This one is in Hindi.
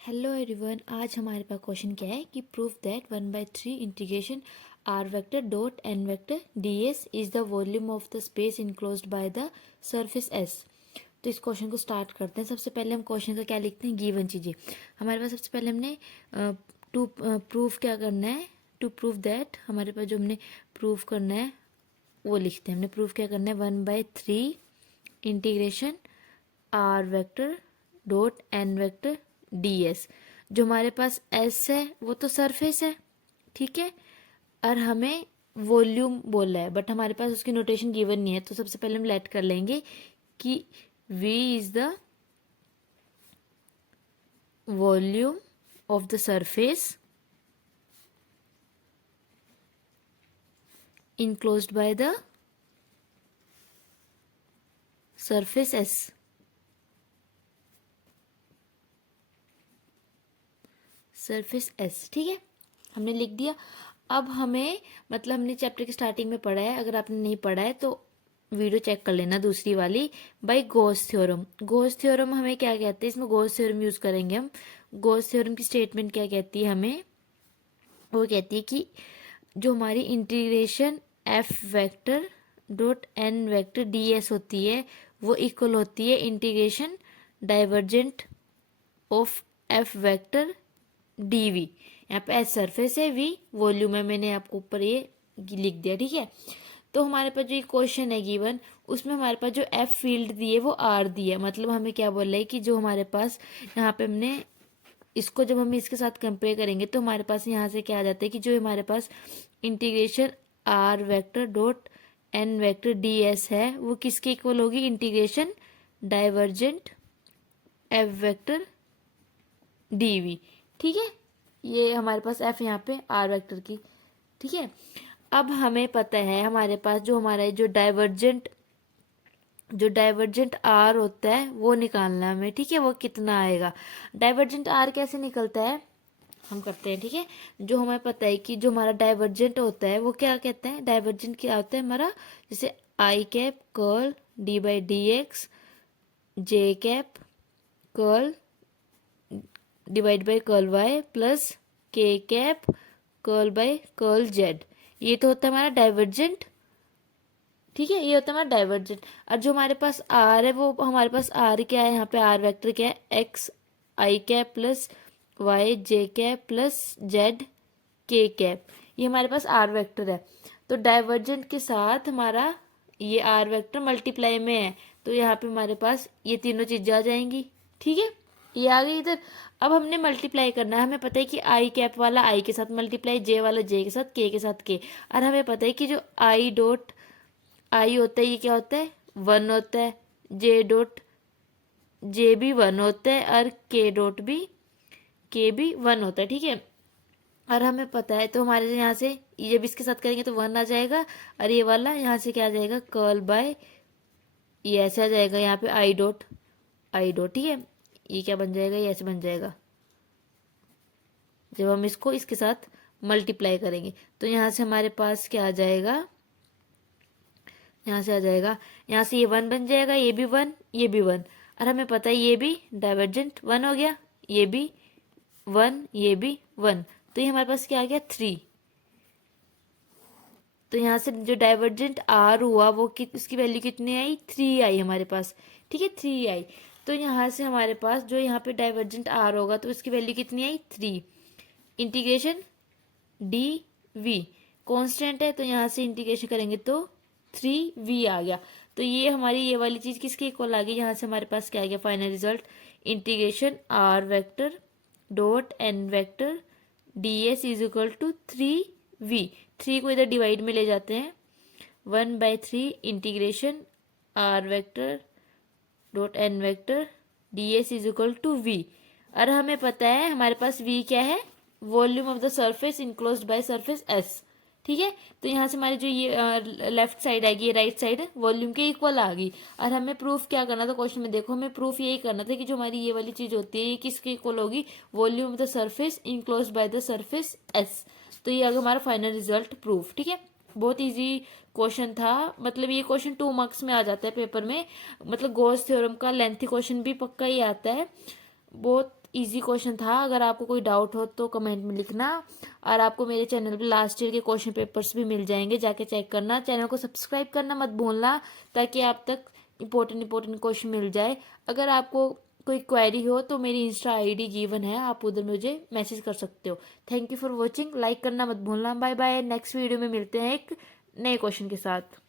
हेलो एवरीवन, आज हमारे पास क्वेश्चन क्या है कि proof that 1/3 integration are vector dot N vector D S is the volume of the space enclosed by the surface S. तो इस क्वेश्चन को स्टार्ट करते हैं। सबसे पहले हम क्वेश्चन का क्या लिखते हैं, गिवन चीज़ें हमारे पास। सबसे पहले हमने टू प्रूफ क्या करना है, टू प्रूफ दैट हमारे पास जो हमने प्रूफ करना है वो लिखते हैं। हमने प्रूफ क्या करना है 1/3 integration are vector dot N vector D S. जो हमारे पास एस है वो तो सरफेस है, ठीक है, और हमें वॉल्यूम बोला है बट हमारे पास उसकी नोटेशन गिवन नहीं है। तो सबसे पहले हम लेट कर लेंगे कि V is the volume of the surface enclosed by the surface S। Surface S, ठीक है, हमने लिख दिया। अब हमें मतलब हमने चैप्टर की स्टार्टिंग में पढ़ा है, अगर आपने नहीं पढ़ा है तो वीडियो चेक कर लेना दूसरी वाली, by Gauss theorem. Gauss theorem हमें क्या कहते हैं, इसमें गॉस थ्योरम यूज करेंगे हम। गॉस थ्योरम की स्टेटमेंट क्या कहती है हमें, वो कहती है कि जो हमारी integration F vector dot N vector D S होती है वो इक्वल होती है integration divergent of F vector D V. यहाँ पे एस सरफेस है, वी वॉल्यूम है, मैंने आपको ऊपर ये लिख दिया, ठीक है। तो हमारे पास जो ये क्वेश्चन है गिवन, उसमें हमारे पास जो एफ फील्ड दी है वो आर दी है। मतलब हमें क्या बोल रहा है कि जो हमारे पास यहाँ पे हमने इसको जब हम इसके साथ कंपेयर करेंगे तो हमारे पास यहाँ से क्या आ जाता है कि जो हमारे पास integration are vector dot N vector D s है वो किसके इक्वल होगी, integration divergent f vector D v, ठीक है। ये हमारे पास एफ यहाँ पे आर वेक्टर की, ठीक है। अब हमें पता है हमारे पास जो हमारा जो डाइवर्जेंट आर होता है वो निकालना है हमें, ठीक है। वो कितना आएगा, डाइवर्जेंट आर कैसे निकलता है हम करते हैं, ठीक है। जो हमें पता है कि जो हमारा डाइवर्जेंट होता है वो क्या कहते हैं, डाइवर्जेंट क्या होता है हमारा, जैसे I cap curl d by d x, j cap curl divide by curl y plus k cap curl by curl z. ये तो होता है हमारा डाइवर्जेंट, ठीक है, ये होता है हमारा डाइवर्जेंट। और जो हमारे पास आर है वो हमारे पास आर क्या है, यहाँ पे आर वेक्टर क्या है, एक्स आई कैप प्लस वाई जे कैप प्लस जेड के कैप, ये हमारे पास आर वेक्टर है। तो डाइवर्जेंट के साथ हमारा ये आर वेक्टर मल्टीप्लाई में है, तो यहाँ पे हमारे पास ये तीनों चीजें आ जाएंगी, ठीक है। ये आ गई इधर। अब हमने मल्टीप्लाई करना है, हमें पता है कि आई कैप वाला आई के साथ मल्टीप्लाई, जे वाला जे के साथ, के साथ के। और हमें पता है कि जो आई डॉट आई होता है ये क्या होता है, 1 होता है, जे डॉट जे भी 1 होता है और के भी 1 होता है, ठीक है। और हमें पता है तो हमारे यहाँ से ये जब इसके साथ करेंगे तो 1 आ जाएगा, और ये वाला यहाँ से क्या आ जाएगा, कर्ल बाय ये ऐसे आ जाएगा, यहाँ पे आई डॉट, ठीक है। ये क्या बन जाएगा, ये ऐसे बन जाएगा जब हम इसको इसके साथ मल्टीप्लाई करेंगे। तो यहाँ से हमारे पास क्या आ जाएगा, यहाँ से आ जाएगा, यहाँ से ये 1 बन जाएगा, ये भी 1, ये भी 1। और हमें पता है ये भी डाइवर्जेंट 1 हो गया, ये भी 1, ये भी 1। तो ये हमारे पास क्या आ गया, 3। तो यहाँ से जो डाइवर्जेंट आर हुआ वो उसकी वैल्यू कितनी आई, 3 आई हमारे पास, ठीक है, 3 आई। तो यहाँ से हमारे पास जो यहाँ पे डाइवर्जेंट आर होगा तो उसकी वैल्यू कितनी आई, 3। इंटीग्रेशन डी वी कॉन्स्टेंट है, तो यहाँ से इंटीग्रेशन करेंगे तो 3v आ गया। तो ये हमारी ये वाली चीज किसके इक्वल आ गई, यहाँ से हमारे पास क्या आ गया final result, integration are vector dot N vector D S is equal to 3v। 3 को इधर डिवाइड में ले जाते हैं, 1/3 integration are vector dot N vector D S is equal to V. और हमें पता है हमारे पास v क्या है, volume of the surface enclosed by surface S, ठीक है। तो यहाँ से हमारी जो ये लेफ्ट साइड आएगी, ये राइट साइड वॉल्यूम के इक्वल आ गई। और हमें प्रूफ क्या करना था क्वेश्चन में, देखो हमें प्रूफ यही करना था कि जो हमारी ये वाली चीज होती है ये किसके इक्वल होगी, volume of the surface enclosed by the surface S. तो ये आ गया हमारा फाइनल रिजल्ट प्रूफ, ठीक है। बहुत इजी क्वेश्चन था, मतलब ये क्वेश्चन 2 मार्क्स में आ जाता है पेपर में। मतलब गॉस थ्योरम का लेंथी क्वेश्चन भी पक्का ही आता है, बहुत इजी क्वेश्चन था। अगर आपको कोई डाउट हो तो कमेंट में लिखना, और आपको मेरे चैनल पे लास्ट ईयर के क्वेश्चन पेपर्स भी मिल जाएंगे, जाके चेक करना। चैनल को सब्सक्राइब करना मत भूलना, ताकि आप तक इंपॉर्टेंट क्वेश्चन मिल जाए। अगर आपको कोई क्वेरी हो तो मेरी इंस्टा आईडी जीवन है, आप उधर मुझे मैसेज कर सकते हो। Thank you for watching, like करना मत भूलना। बाय बाय, नेक्स्ट वीडियो में मिलते हैं एक नए क्वेश्चन के साथ।